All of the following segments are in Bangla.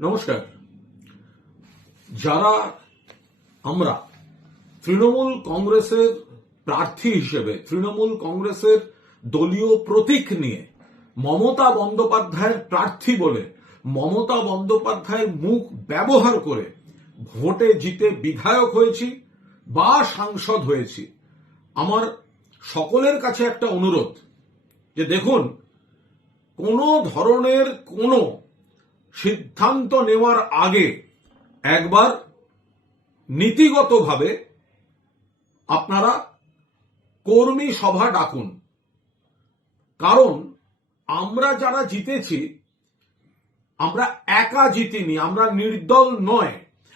নমস্কার। যারা আমরা তৃণমূল কংগ্রেসের প্রার্থী হিসেবে তৃণমূল কংগ্রেসের দলীয় প্রতীক নিয়ে মমতা বন্দ্যোপাধ্যায়ের প্রার্থী বলে মমতা বন্দ্যোপাধ্যায়ের মুখ ব্যবহার করে ভোটে জিতে বিধায়ক হয়েছি বা সাংসদ হয়েছি, আমার সকলের কাছে একটা অনুরোধ যে দেখুন, কোনো ধরনের কোনো সিদ্ধান্ত নেওয়ার আগে একবার নীতিগতভাবে আপনারা কর্মী সভা ডাকুন। কারণ আমরা যারা জিতেছি, আমরা একা জিতিনি, আমরা নির্দল নয়।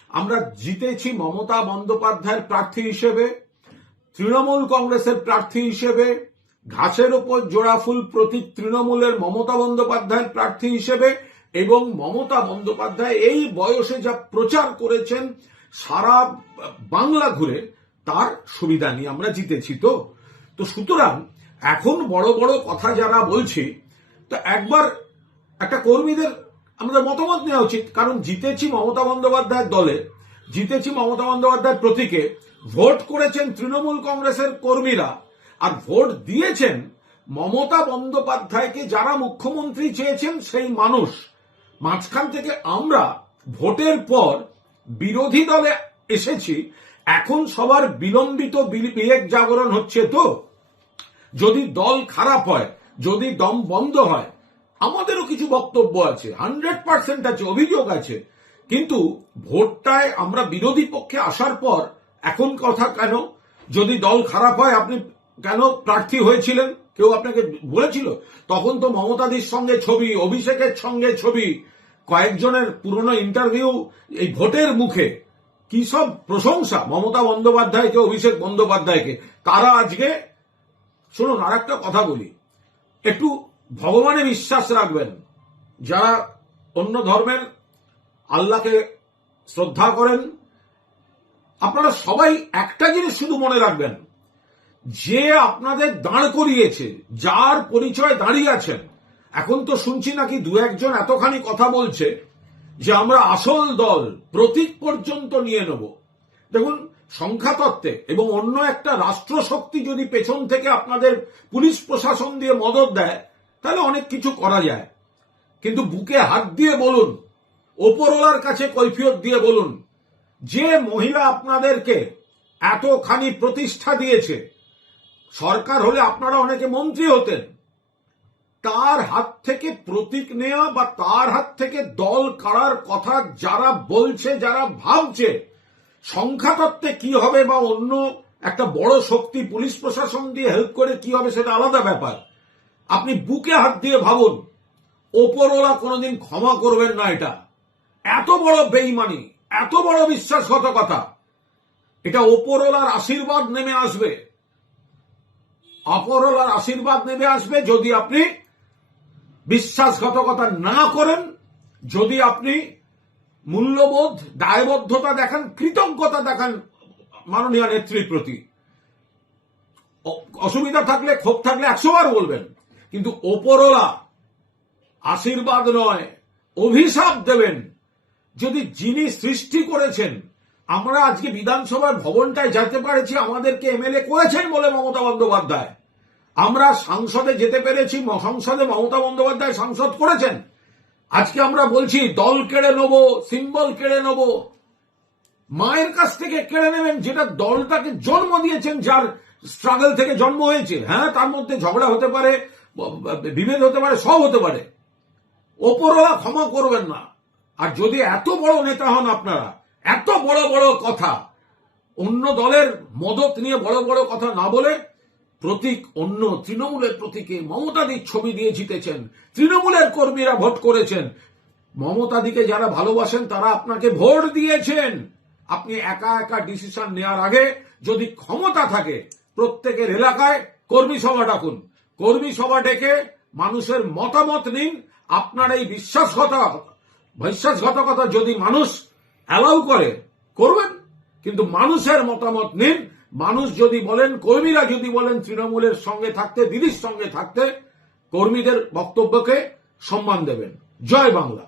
আমরা জিতেছি মমতা বন্দ্যোপাধ্যায়ের প্রার্থী হিসেবে, তৃণমূল কংগ্রেসের প্রার্থী হিসেবে, ঘাসের ওপর জোড়া ফুল প্রতীক তৃণমূলের মমতা বন্দ্যোপাধ্যায়ের প্রার্থী হিসেবে, এবং মমতা বন্দ্যোপাধ্যায় এই বয়সে যা প্রচার করেছেন সারা বাংলা ঘুরে, তার সুবিধা নিয়ে আমরা জিতেছি। তো সুতরাং এখন বড় বড় কথা যারা বলছি, তো একবার একটা কর্মীদের আমাদের মতামত নেওয়া উচিত। কারণ জিতেছি মমতা বন্দ্যোপাধ্যায়ের দলে, জিতেছি মমতা বন্দ্যোপাধ্যায়ের প্রতীকে, ভোট করেছেন তৃণমূল কংগ্রেসের কর্মীরা, আর ভোট দিয়েছেন মমতা বন্দ্যোপাধ্যায়কে যারা মুখ্যমন্ত্রী চেয়েছেন সেই মানুষ। মাঝখান থেকে আমরা ভোটের পর বিরোধী দলে এসেছি, এখন সবার বিলম্বিত বিবেক জাগরণ হচ্ছে। তো যদি দল খারাপ হয়, যদি দম বন্ধ হয়, আমাদেরও কিছু বক্তব্য আছে, 100% আছে, অভিযোগ আছে, কিন্তু ভোটটায় আমরা বিরোধী পক্ষে আসার পর এখন কথা কেন? যদি দল খারাপ হয় আপনি কেন প্রার্থী হয়েছিলেন? কেউ আপনাকে বলেছিল? তখন তো মমতাদির সঙ্গে ছবি, অভিষেকের সঙ্গে ছবি, কয়েকজনের পুরনো ইন্টারভিউ, এই ভোটের মুখে কি সব প্রশংসা মমতা বন্দ্যোপাধ্যায়কে, অভিষেক বন্দ্যোপাধ্যায়কে। তারা আজকে শুনুন, আর একটা কথা বলি, একটু ভগবানে বিশ্বাস রাখবেন। যারা অন্য ধর্মের আল্লাহকে শ্রদ্ধা করেন, আপনারা সবাই একটা জিনিস শুধু মনে রাখবেন, যে আপনাদের দাঁড় করিয়েছে, যার পরিচয় দাঁড়িয়ে আছেন, এখন তো শুনছি নাকি দু একজন এতখানি কথা বলছে যে আমরা আসল দল, প্রতীক পর্যন্ত নিয়ে নেব। দেখুন, সংখ্যাতত্ত্বে এবং অন্য একটা রাষ্ট্রশক্তি যদি পেছন থেকে আপনাদের পুলিশ প্রশাসন দিয়ে মদত দেয়, তাহলে অনেক কিছু করা যায়। কিন্তু বুকে হাত দিয়ে বলুন, ওপরওয়ালার কাছে কৈফিয়ত দিয়ে বলুন, যে মহিলা আপনাদেরকে এতখানি প্রতিষ্ঠা দিয়েছে, সরকার হলে আপনারা অনেকে মন্ত্রী হতেন, তার হাত থেকে প্রতীক নেওয়া বা তার হাত থেকে দল কাড়ার কথা যারা বলছে, যারা ভাবছে সংখ্যাতত্ত্বে কি হবে বা অন্য একটা বড় শক্তি পুলিশ প্রশাসন দিয়ে হেল্প করে কি হবে, সেটা আলাদা ব্যাপার। আপনি বুকে হাত দিয়ে ভাবুন, ওপরওয়ালা কোনোদিন ক্ষমা করবেন না। এটা এত বড় বেঈমানি, এত বড় বিশ্বাসঘাতকতা, এটা ওপরওয়ালার আশীর্বাদ নেমে আসবে। ওপরওয়ালার আশীর্বাদ নেমে আসবে যদি আপনি বিশ্বাসঘাতকতা না করেন, যদি আপনি মূল্যবোধ, দায়বদ্ধতা দেখান, কৃতজ্ঞতা দেখান মাননীয় নেত্রীর প্রতি। অসুবিধা থাকলে, ক্ষোভ থাকলে 100 বার বলবেন, কিন্তু ওপরওয়ালা আশীর্বাদ নয়, অভিশাপ দেবেন। যদি যিনি সৃষ্টি করেছেন, আমরা আজকে বিধানসভার ভবনটায় যেতে পেরেছি আমাদেরকে এমএলএ করেছেন বলে মমতা বন্দ্যোপাধ্যায়, আমরা সংসদে যেতে পেরেছি, সংসদে মমতা বন্দ্যোপাধ্যায় সাংসদ করেছেন। আজকে আমরা বলছি দল কেড়ে নেব, সিম্বল কেড়ে নেব। মায়ের কাছ থেকে কেড়ে নেবেন যেটা দলটাকে জন্ম দিয়েছেন, যার স্ট্রাগল থেকে জন্ম হয়েছে। হ্যাঁ, তার মধ্যে ঝগড়া হতে পারে, বিভেদ হতে পারে, সব হতে পারে। ওপরওয়ালা ক্ষমা করবেন না। আর যদি এত বড় নেতা হন আপনারা, এত বড় বড় কথা, অন্য দলের মদত নিয়ে বড় বড় কথা না বলে প্রতীক অন্য তৃণমূলের প্রতীকে মমতাদির ছবি দিয়ে জিতেছেন, তৃণমূলের কর্মীরা ভোট করেছেন, মমতাদিকে যারা ভালোবাসেন তারা আপনাকে ভোট দিয়েছেন। আপনি একা একা ডিসিশন নেওয়ার আগে যদি ক্ষমতা থাকে, প্রত্যেকের এলাকায় কর্মী সভা ডাকুন। কর্মী সভা ডেকে মানুষের মতামত নিন। আপনার এই বিশ্বাসঘাতকতা যদি মানুষ অ্যালাউ করে, করবেন, কিন্তু মানুষের মতামত নিন। মানুষ যদি বলেন, কর্মীরা যদি বলেন তৃণমূলের সঙ্গে থাকতে, দিদির সঙ্গে থাকতে, কর্মীদের বক্তব্যকে সম্মান দেবেন। জয় বাংলা।